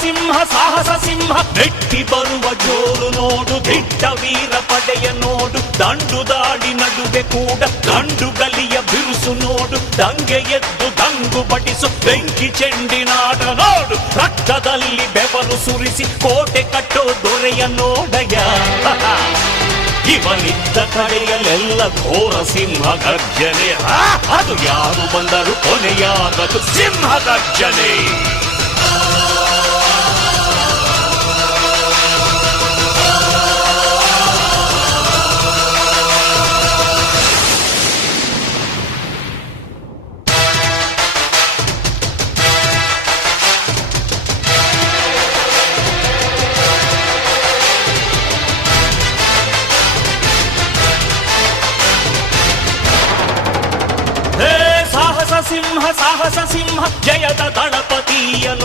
ಸಿಂಹ ಸಾಹಸ ಸಿಂಹ ನೆಟ್ಟಿ ಬರುವ ಜೋರು ನೋಡು, ದಿಟ್ಟ ವೀರ ಪಡೆಯ ನೋಡು, ದಂಡು ದಾಡಿ ನಡುವೆ ಕೂಡ ಗಂಡು ಗಲಿಯ ಬಿರುಸು ನೋಡು, ದಂಗೆ ಎದ್ದು ದಂಗು ಬಡಿಸು ಬೆಂಕಿ ಚೆಂಡಿನಾಟ ನೋಡು, ರಕ್ತದಲ್ಲಿ ಬೆವರು ಸುರಿಸಿ ಕೋಟೆ ಕಟ್ಟೋ ದೊರೆಯ ನೋಡಯ. ಇವನಿದ್ದ ಕಡೆಯಲ್ಲೆಲ್ಲ ಘೋರ ಸಿಂಹ ಗರ್ಜನೆ, ಅದು ಯಾರು ಬಂದರು ಕೊನೆಯಾಗದು ಸಿಂಹ ಗರ್ಜನೆ. ಸಾಹಸ ಸಿಂಹ ಜಯದ ದಳಪತಿಯನು